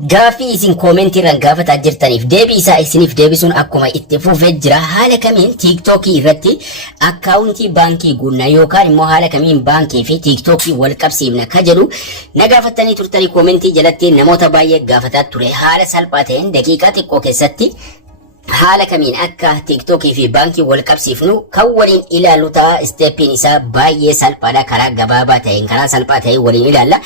Gaaffii isin koomentii irraan gaafataa jirtaniif deebii isaa isiniif deebisuun akkuma itti fufee jira. Haala kamiin tiiktookii irratti akkaawuntii baankii guunnaa yookaan immoo haala kamiin baankii fi tiiktookii wal qabsiifna ka jedhu na gaafatanii turtanii koomentii jalatti namoota baay'ee gaafataa ture. Haala salphaa ta'een daqiiqaa xiqqoo keessatti haala kamiin akka tiiktookii fi baankii wal qabsiifnu kan waliin ilaallu ta'a. Isteeppiin isaa baay'ee salphaadha. Karaa gabaabaa ta'een karaa salphaa ta'een waliin ilaalla.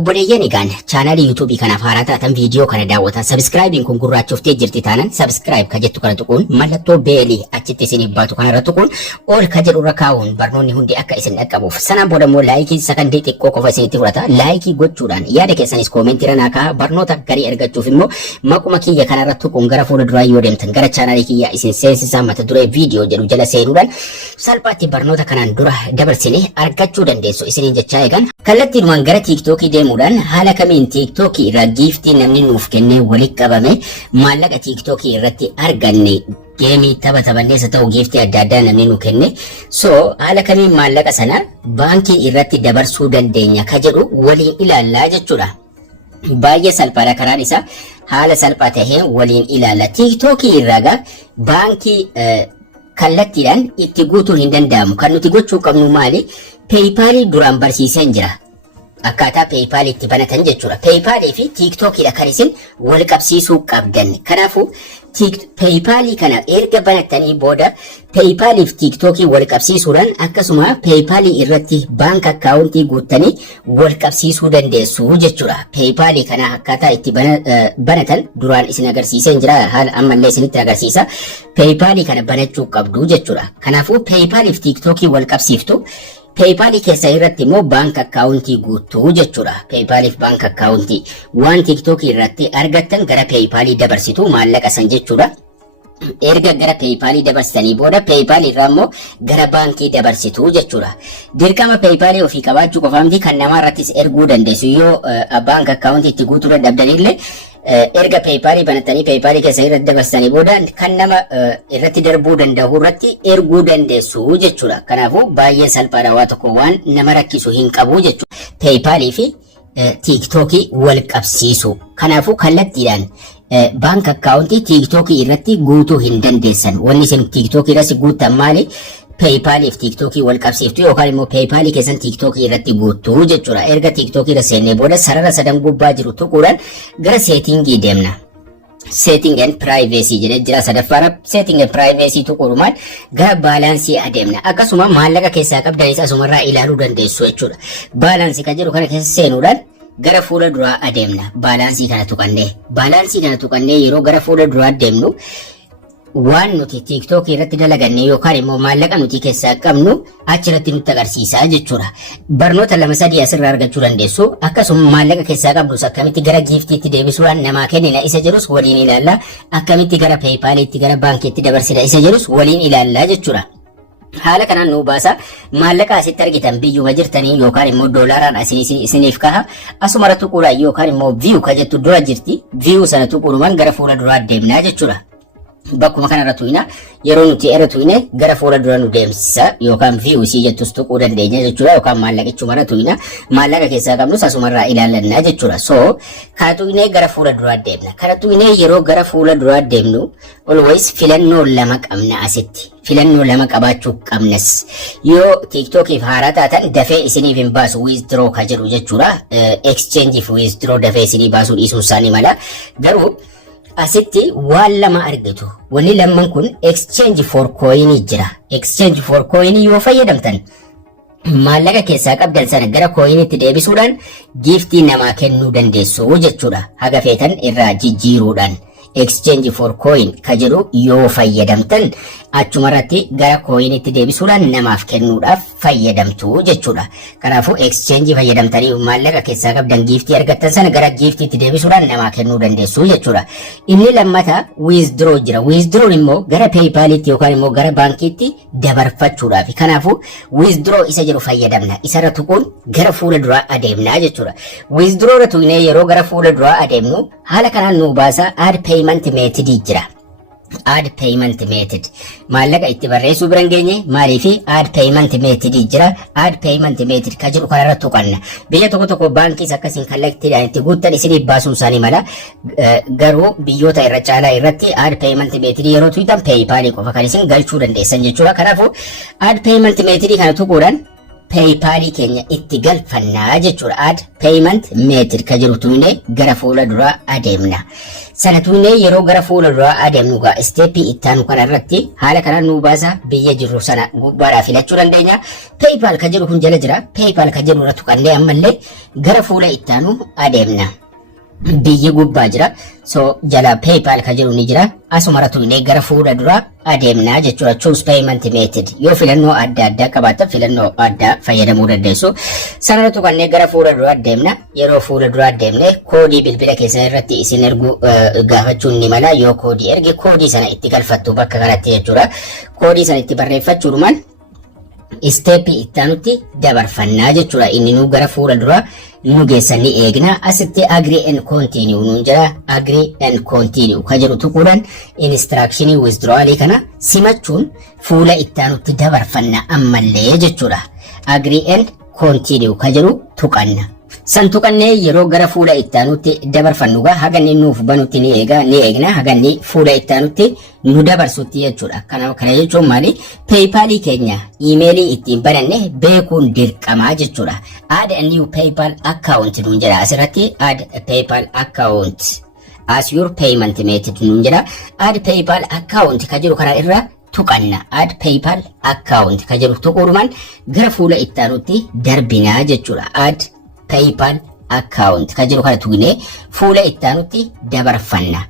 Obboleeyyan egaan chaanaalii yuutuubii kanaaf haaraa taatan viidiyoo kana daawwatan sabskraayibiin kun gurraachoftee jirti taanan sabskraayib ka jettu kana tuquun mallattoo beelii achitti isiniif baatu kanarra tuquun ol ka jedhu irra kaa'uun barnoonni hundi akka isin dhaqqabuuf sanaan booda immoo laayikii sakandii xiqqoo qofa isinitti fudhata. Laayikii gochuudhaan yaada keessanis koomentii irra naa kaa'aa. Barnoota garii argachuuf immoo maquma kiyya kanarra tuquun gara fuula duraa yoo deemtan gara chaanaalii kiyya isin seensisaa mata duree viidiyoo jedhu jala seenuudhaan salphaatti barnoota kanaan dura dabarsine argachuu dandeessu isiniin jechaa eegan. Kallattiinumaan gara tiiktookii deemuudhaan haala kamiin tiiktookii irraa giiftii namni nuuf kennee walitti qabame maallaqa tiiktookii irratti arganne geemii taphatannees ta'u giiftii adda addaa namni nu kenne haala kamiin maallaqa sana baankii irratti dabarsuu dandeenya ka jedhu waliin ilaallaa jechuudha. Baay'ee salphaadha karaan isaa haala salphaa taheen waliin ilaalla. Tiiktookii irraa baankii kallattiidhaan itti guutuun hin danda'amu. Kan nuti gochuu qabnu maali? Peeyipaalii duraan barsiiseen jira. Akkaataa peeyipaalii itti banatan jechuudha. Peeyipaalii fi tiiktookiidha kan isin wal qabsiisuu qabdan. Kanaafuu peeyipaalii kana erga banattanii booda peeyipaalii fi tiiktookii wal qabsiisuudhaan akkasuma peeyipaalii irratti baank akkaawuntii guuttanii wal qabsiisuu dandeessu jechuudha. Peeyipaalii kana akkaataa itti banatan duraan isin agarsiiseen jira. Haala ammallee isinitti agarsiisa. Peeyipaalii kana banachuu qabdu jechuudha. Kanaafuu peeyipaalii fi tiiktookii wal qabsiiftu. PayPal keessa irratti immoo bank akkaawuntii guutuu jechuudha. PayPal fi bank akkaawuntii waan TikTok irratti argattan gara PayPal dabarsitu maallaqa san jechuudha. Erga gara PayPal dabarsitanii booda PayPal irraa immoo gara baankii dabarsitu jechuudha. Dirqama PayPal ofii qabaachuu qofa miti kan nama irrattis erguu dandeessu yoo bank akkaawuntii itti guutuu dadhabdanillee erga PayPal banattanii PayPal keessa irratti dabarsitanii booda kan nama irratti darbuu danda'u irratti erguu dandeessu jechuudha. Kanaafuu baay'ee salphaadha, waa tokko waan nama rakkisu hin qabu jechuudha. PayPal fi TikTok wal qabsiisu. Kanaafuu kallattiidhaan bank akkaawuntii TikTok irratti guutuu hin dandeessan. Wanni isin TikTok irratti guuttan maali? PayPal fi TikTok wal qabsiiftu yookaan immoo PayPal keessan TikTok irratti guutuu jechuudha. Erga TikTok irra seennee booda sarara sadan gubbaa jiru tuquudhaan gara seetingii deemna. Setting and privacy jedhee jira sadaffaara. Setting and privacy tuquudhaan gara baalaansii adeemna. Akkasuma maallaqa keessaa qabdanis asumarraa ilaaluu dandeessu jechuudha. Baalaansii kan jedhu kana keessa seenuudhaan gara fuula duraa adeemna. Baalaansii kana tuqannee yeroo gara fuula duraa adeemnu waan nuti TikTok irratti dalaganne yookaan immoo maallaqa nuti keessaa qabnu achirratti nutti agarsiisa jechuudha. Barnoota 2-3 asirraa argachuu dandeessu. Akkasuma maallaqa keessaa qabnus akkamitti gara giiftiitti deebisuudhaan namaa kennina isa jedhus waliin ilaalla. Akkamitti gara PayPalitti gara baankiitti dabarsina isa jedhus waliin ilaalla jechuudha. Haala kanaan nu baasa. Maallaqa asitti argitan biyyuma jirtanii yookaan immoo doolaaraan isiniif kaha asumara tuquudhaan yookaan immoo view ka jettu dura jirti. View sana tuquudhaan gara fuula duraa deemnaa jechuudha. Bakkuma kanarra tuyina yeroo nuti irra tuyine gara fuula dura nu deemsisa yookaan view si jettus tuquu dandeenya jechuudha. Yookaan maallaqichumarra tuyina maallaqa keessaa qabnus asumarraa ilaallanna jechuudha. Kana tuyinee gara fuula duraa deemna. Kana tuyinee yeroo gara fuula duraa deemnu always filannoo lama qabna asitti. Filannoo lama qabaachuu qabnas. Yoo TikTokiif haaraa taatan dafee isiniif hin baasu withdraw ka jedhu jechuudha. Exchange fi withdraw dafee isinii baasuu dhiisuun isaanii mala. Garuu asitti waan lama argitu. Wanni lamman kun exchange for coin jira. Exchange for coin yoo fayyadamtan maallaqa keessaa qabdan sana gara coinitti deebisuudhaan giiftii namaa kennuu dandeessu jechuudha. Haga feetan irraa jijjiiruudhaan. Exchange for coin ka jedhu yoo fayyadamtan achumarratti gara coinitti deebisuudhaan namaaf kennuudhaaf fayyadamtu jechuudha. Kanaafuu exchange fayyadamtanii maallaqa keessaa qabdan giiftii argattan sana gara giiftiitti deebisuudhaan namaa kennuu dandeessu jechuudha. Inni lammata withdraw jira. Withdraw immoo gara PayPalitti yookaan immoo gara baankiitti dabarfachuudhaaf. Kanaafuu withdraw isa jedhu fayyadamna. Isarra tuquun gara fuula duraa adeemna jechuudha. Withdraw irra tuqnee yeroo gara fuula duraa adeemnu haala kanaan nu baasa add payment method jira. add payment method maallaqa itti barreessuu biran geenye maaliifi add payment method jira add payment method ka jiru kana irratti tuqanna biyya tokko baankii akkasiin kallattii itti guuttan isiniif baasuun isaanii mala garuu biyyoota irra caalaa irratti add payment method yeroo tuqxan PayPal qofa kan isin galchuu dandeessan jechuudha kanaafuu add payment method kana tuquudhaan PayPal keenya itti galfannaa jechuudha add payment method ka jiru tuqne gara fuula duraa adeemna sana tuqne yeroo gara fuula duraa adeemnu gaa step ittaanu kana irratti haala kana nu baasa biyya jirru sana gubbaadhaa filachuu dandeenya PayPal ka jiru kun jala jira PayPal ka jiru irratti tuqannee ammallee gara fuula ittaanu adeemna biyya gubbaa jira so jala PayPal ka jiru ni jira asuma tuqne gara fuula duraa adeemna jechuudha choose payment method yoo filannoo adda addaa qabaatan filannoo addaa fayyadamuu dandeessu sana tuqannee gara fuula duraa adeemna yeroo fuula duraa adeemne koodii bilbila keessan irratti isin ergu gaafachuun ni mala yoo koodii erge koodii sana itti galfattu bakka kanatti jechuudha koodii sana itti barreeffachuudhumaan step ittaanutti dabarfannaa jechuudha inni nu gara fuula duraa nu geessanii eegna asitti agree and continue nuun jira agree and continue ka jedhu tuquudhaan instruction withdrawal kana simachuun fuula ittaanutti dabarfanna ammallee jechuudha agree and continue ka jedhu tuqanna san tuqannee yeroo gara fuula ittaanutti dabarfannu gaa haganni nuuf banutti ni eegna haganni fuula ittaanutti nu dabarsutti jechuudha kana jechuun maali PayPal keenya emailii ittiin bananne beekuun dirqamaa jechuudha add a new PayPal account nuun jedha asirratti add a PayPal account as your payment method nuun jedha add PayPal account ka jiru kana irra tuqanna add PayPal account ka jiru tuquudhumaan gara fuula ittaanutti darbinaa jechuudha add PayPal account ka jiru kana tuqne fuula ittaanutti dabarfanna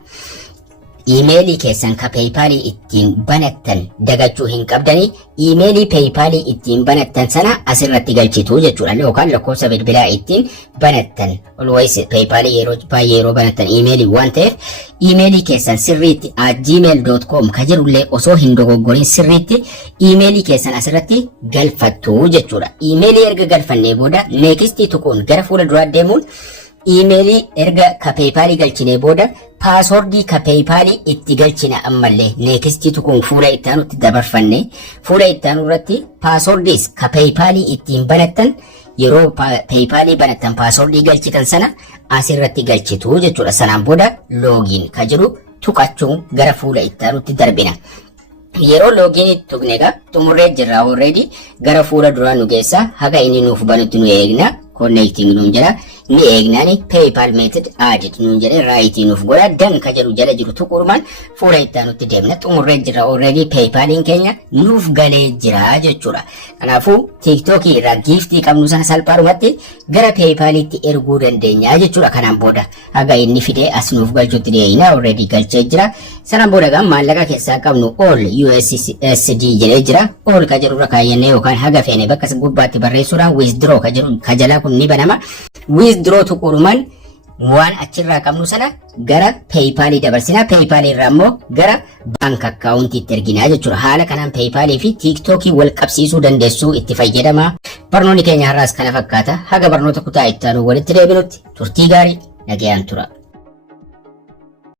emailii keessan ka PayPal ittiin banattan dagachuu hin qabdani emailii PayPal ittiin banattan sana asirratti galchitu jechuudha yookaan lakkoofsa bilbilaa ittiin banattan always PayPal yeroo banattan emailii waan ta'eef emailii keessan sirriitti @gmail.com ka jirullee osoo hin dogoggorin sirriitti emailii keessan asirratti galfattu jechuudha emailii erga galfannee booda next tuquun gara fuula duraa deemuun emailii erga ka PayPal galchine booda passwordii ka PayPal itti galchina ammallee next tuquun fuula ittaanutti dabarfanne fuula ittaanu irratti passwordis ka PayPal ittiin banattan yeroo PayPal banattan passwordii galchitan sana asirratti galchitu jechuudha sanaan booda login ka jiru tuqachuun gara fuula ittaanutti darbina yeroo login tuqnega xumurree jirra already gara fuula duraa nu geessa haga inni nuuf banutti nu eegna connecting nuun jedha ni eegnaani PayPal method added nuun jedhe right nuuf godha dan ka jedhu jala jiru tuquudhumaan fuula ittaanutti deemna xumurree jirra already PayPalin keenya nuuf galee jira jechuudha kanaafuu TikTok irraa giftii qabnu sana salphaadhumatti gara PayPalitti erguu dandeenya jechuudha kanaan booda haga inni fidee as nuuf galchutti deeyina already galchee jira sanaan booda gaa maallaqa keessaa qabnu all USD jedhee jira all ka jedhu irra kaayyannee yookaan haga feene bakka gubbaatti barreessuudhaan withdraw ka jedhu ka jalaa kun ni banama withdraw tuquudhumaan waan achirraa qabnu sana gara PayPal dabarsina PayPal irraa immoo gara bank account itti erginaa jechuudha haala kanaan PayPal fi TikTok wal qabsiisuu dandeessuu itti fayyadama barnoonni keenya har'aas kana fakkaata haga barnoota kutaa itti aanu walitti deebinutti turtii gaarii nagayaan tura